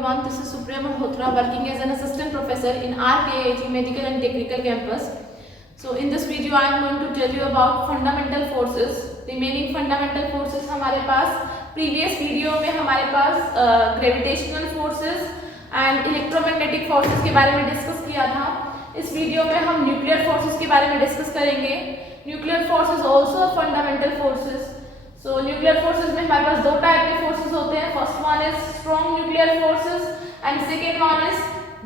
everyone, this is Supriya Malhotra working as an assistant professor in RKIT Medical and Technical Campus. So in this video I am going to tell you about fundamental forces. Remaining fundamental forces हमारे पास previous video में हमारे पास gravitational forces and electromagnetic forces के बारे में discuss किया था. इस video में हम न्यूक्लियर फोर्सेस के बारे में डिस्कस करेंगे. Nuclear forces also fundamental forces. So nuclear forces में हमारे पास दो टाइप के फोर्सेस होते हैं. First one is strong nuclear forces and second one is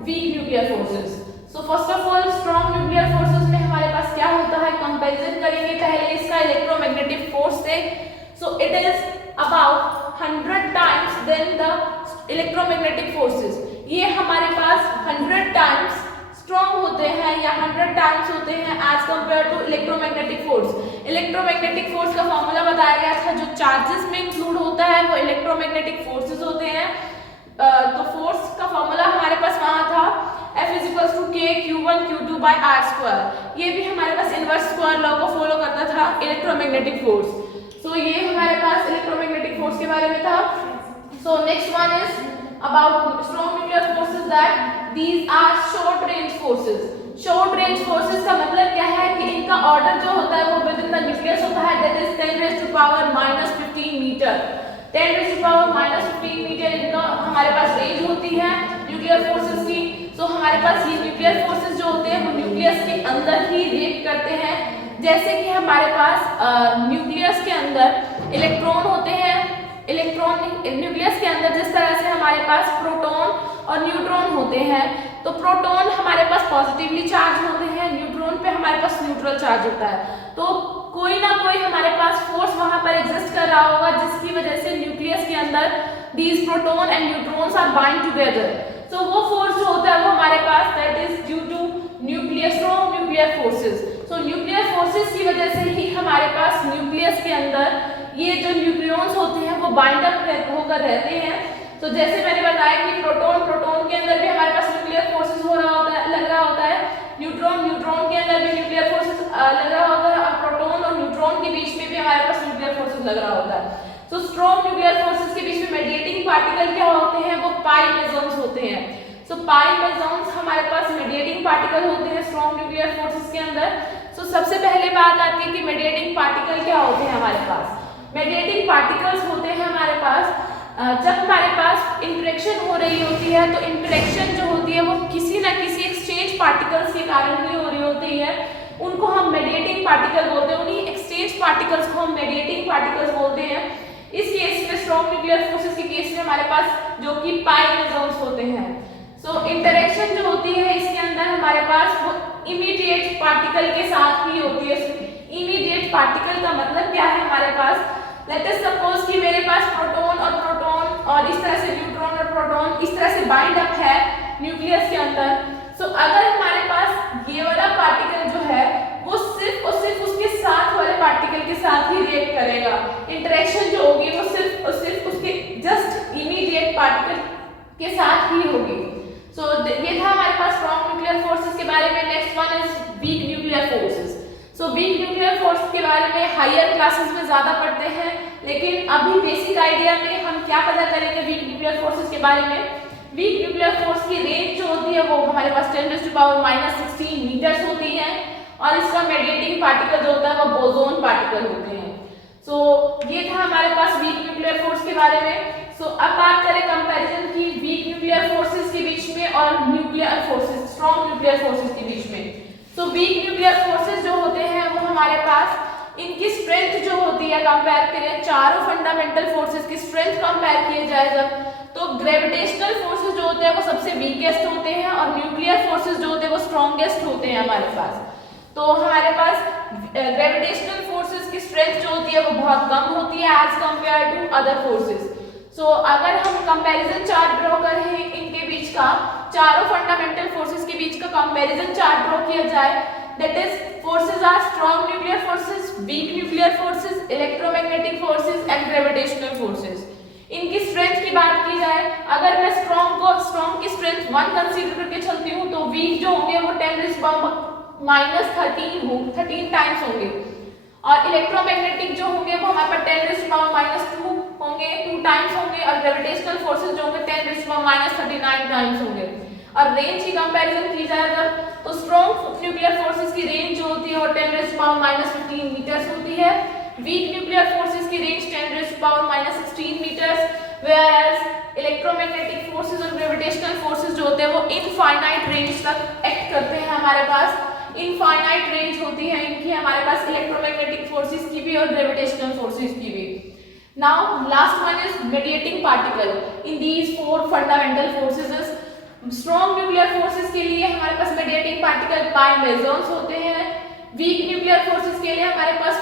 weak nuclear forces. So first of all strong nuclear forces में हमारे पास क्या होता है, कंपैरिजन करेंगे पहले इसका इलेक्ट्रोमैग्नेटिक फोर्स से. So it is about 100 times then the electromagnetic forces. ये हमारे पास 100 टाइम्स स्ट्रॉन्ग होते हैं या 100 टाइम्स होते हैं as compare to electromagnetic force. Electromagnetic force का फॉर्मूला बताया गया था, जो चार्जेस में इंक्लूड होता है वो इलेक्ट्रोमैग्नेटिक फोर्सेस होते हैं. तो फोर्स का फॉर्मूला हमारे पास वहां था F = K Q1 Q2 by R². ये भी हमारे पास इनवर्स स्क्वायर लॉ को फॉलो करता था इलेक्ट्रोमैग्नेटिक फोर्स. सो ये हमारे पास इलेक्ट्रोमैग्नेटिक फोर्स के बारे में था. So next one is about strong nuclear forces, that these are short range forces. short range forces का मतलब क्या है कि इनका ऑर्डर जो होता है वो विद इन द न्यूक्लियस होता है, that is 10⁻⁻15 मीटर. 10⁻⁻15 मीटर इनका हमारे पास रेंज होती है न्यूक्लियर फोर्सेस की. सो हमारे पास ये न्यूक्लियर फोर्सेस जो होते हैं वो न्यूक्लियस के अंदर ही रिएक्ट करते हैं. जैसे कि हमारे पास न्यूक्लियस के अंदर इलेक्ट्रॉन होते हैं. इलेक्ट्रॉन न्यूक्लियस के अंदर जिस तरह से हमारे पास प्रोटॉन और न्यूट्रॉन होते हैं, तो प्रोटॉन हमारे पास पॉजिटिवली चार्ज होते हैं, न्यूट्रॉन पे हमारे पास न्यूट्रल चार्ज होता है. तो कोई ना कोई हमारे पास फोर्स वहां पर एग्जिस्ट कर रहा होगा जिसकी वजह से न्यूक्लियस के अंदर these proton and neutrons are bind together. तो वो फोर्स जो होता है वो हमारे पास that is due to nuclear strong nuclear forces. So nuclear forces की वजह से ही हमारे पास न्यूक्लियस के अंदर ये जो न्यूक्लियॉन्स होते हैं वो बाइंड अप होकर रहते हैं. तो जैसे मैंने बताया कि प्रोटॉन के अंदर भी हमारे पास न्यूक्लियर फोर्सेस लग रहा होता है. न्यूट्रॉन के अंदर भी न्यूक्लियर फोर्सेस लग रहा होता है, और प्रोटॉन और न्यूट्रॉन के बीच में भी हमारे पास न्यूक्लियर फोर्सेस लग रहा होता है. तो स्ट्रॉन्ग न्यूक्लियर फोर्सेस के बीच में मेडिएटिंग पार्टिकल क्या होते हैं, वो पाई मेसॉन्स होते हैं. सो पाई मेसॉन्स हमारे पास मेडिएटिंग पार्टिकल होते हैं स्ट्रॉन्ग न्यूक्लियर फोर्सेस के अंदर. सो सबसे पहले बात आती है कि मेडिएटिंग पार्टिकल क्या होते हैं हमारे पास. मेडिएटिंग पार्टिकल्स होते हैं हमारे पास जब हमारे पास इंटरेक्शन हो रही होती है, तो इंटरेक्शन जो होती है वो किसी ना किसी एक्सचेंज पार्टिकल्स के कारण ही हो रही होती है. उनको हम मेडिएटिंग पार्टिकल बोलते हैं. उन्हीं एक्सचेंज पार्टिकल्स को हम मेडिएटिंग पार्टिकल्स बोलते हैं. इस केस में स्ट्रॉन्ग न्यूक्लियर फोर्सेस के केस में हमारे पास जो कि पाई मेसॉन्स होते हैं. सो इंटरेक्शन जो होती है इसके अंदर हमारे पास वो इमीडिएट पार्टिकल के साथ ही होती है. इमीडिएट पार्टिकल का मतलब क्या है हमारे पास, लेट अस सपोज कि मेरे पास प्रोटॉन और इस तरह से न्यूट्रॉन और प्रोटॉन इस तरह से बाइंड अप है न्यूक्लियस के अंदर. सो अगर हमारे पास ये वाला पार्टिकल जो है वो सिर्फ और सिर्फ उसके साथ वाले पार्टिकल के साथ ही रिएक्ट करेगा. इंटरेक्शन जो होगी वो सिर्फ और सिर्फ उसके जस्ट इमीडिएट पार्टिकल के साथ ही होगी. सो ये था हमारे पास स्ट्रॉन्ग न्यूक्लियर फोर्सेस के बारे में. Next one is weak nuclear forces. So weak nuclear force के बारे में हायर क्लासेस में ज्यादा पढ़ते हैं, लेकिन अभी बेसिक आइडिया में हम क्या पता करेंगे वीक न्यूक्लियर फोर्सेस के बारे में. वीक न्यूक्लियर फोर्स की रेंज जो होती है वो हमारे पास 10⁻⁻16 मीटर्स होती है, और इसका मेडिएटिंग पार्टिकल जो होता है वो बोसोन पार्टिकल होते हैं. सो ये था हमारे पास वीक न्यूक्लियर फोर्स के बारे में. सो अब बात करें कंपैरिजन की वीक न्यूक्लियर फोर्सेस के बीच में और nuclear forces strong nuclear forces के बीच में. तो वीक न्यूक्लियर फोर्सेस जो होते हैं वो हमारे पास इनकी स्ट्रेंथ जो होती है कंपेयर करें चारों फंडामेंटल फोर्सेस की स्ट्रेंथ कंपेयर किए जाए जब, तो ग्रेविटेशनल फोर्सेस जो होते हैं वो सबसे वीकेस्ट होते हैं, और न्यूक्लियर फोर्सेस जो होते हैं वो स्ट्रॉन्गेस्ट होते हैं हमारे पास. तो हमारे पास ग्रेविटेशनल फोर्सेस की स्ट्रेंथ जो होती है वो बहुत कम होती है as compare to other forces. So अगर हम कंपैरिजन चार्ट ड्रॉ करें इनके बीच का, चारों फंडामेंटल फोर्सेस के बीच का कंपैरिजन चार्ट ड्रॉ किया जाए, that is forces are strong nuclear forces, weak nuclear forces, electromagnetic forces and gravitational forces. इनकी स्ट्रेंथ की बात की जाए, अगर मैं स्ट्रॉन्ग की स्ट्रेंथ 1 कंसीडर करके चलती हूँ, तो वीक जो होंगे वो 10⁻⁻13 टाइम्स होंगे, और इलेक्ट्रोमैग्नेटिक जो होंगे वो हमारे पास 10⁻⁻2 होंगे, 2 टाइम्स होंगे और ग्रेविटेशनल फोर्सेस जो होंगे 10⁻³ टाइम्स होंगे। और रेंज की कंपैरिजन की जाए अगर तो स्ट्रॉन्ग न्यूक्लियर फोर्सेस की रेंज जो होती है वो 10⁻15 मीटर्स होती है, वीक न्यूक्लियर फोर्सेस की range 10⁻16 metres, whereas electromagnetic forces और ग्रेविटेशनल फोर्सेस जो होते हैं वो इनफाइनाइट रेंज तक एक्ट करते हैं। हमारे पास इनफाइनाइट रेंज होती है इनकी, हमारे पास इलेक्ट्रोमैग्नेटिक फोर्सेस की भी और ग्रेविटेशनल फोर्सेस की भी। Now last one is mediating particle in these four fundamental forces. Strong nuclear forces के लिए हमारे पास mediating particle बाय mesons होते हैं, वीक न्यूक्लियर फोर्सेस के लिए हमारे पास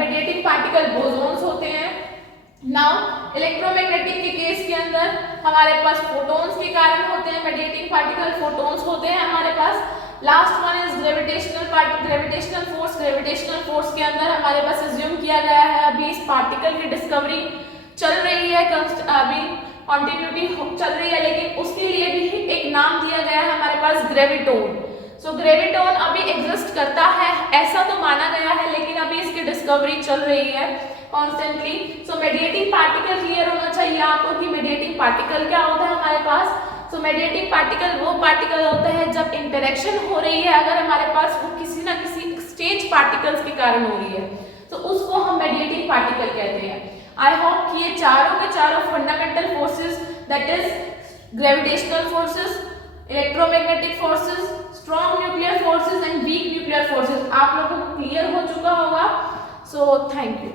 mediating particle bosons होते हैं। नाउ इलेक्ट्रोमैग्नेटिक के केस के अंदर हमारे पास फोटॉन्स के कारण होते हैं, mediating particle फोटॉन्स होते हैं हमारे पास। Last one is gravitational force के अंदर हमारे पास अज्यूम किया गया है अभी इस पार्टिकल की डिस्कवरी चल रही है, अभी कॉन्टिन्यूटी चल रही है, लेकिन उसके लिए भी एक नाम दिया गया है हमारे पास ग्रेविटोन। सो ग्रेविटोन अभी एग्जिस्ट करता है ऐसा तो माना गया है, लेकिन अभी इसकी डिस्कवरी चल रही है कॉन्स्टेंटली। सो मेडिएटिंग पार्टिकल क्लियर होना चाहिए आपको कि मेडिएटिंग पार्टिकल क्या होता है हमारे पास। सो मेडिएटिंग पार्टिकल वो पार्टिकल होता है जब इंटरेक्शन हो रही है अगर हमारे पास वो किसी ना किसी एक्सचेंज पार्टिकल्स के कारण हो रही है तो उसको हम मेडिएटिंग पार्टिकल कहते हैं। आई होप कि ये चारों के चारों fundamental forces that is gravitational forces, electromagnetic forces, strong nuclear forces and week nuclear forces आप लोगों को क्लियर हो चुका होगा। So thank you.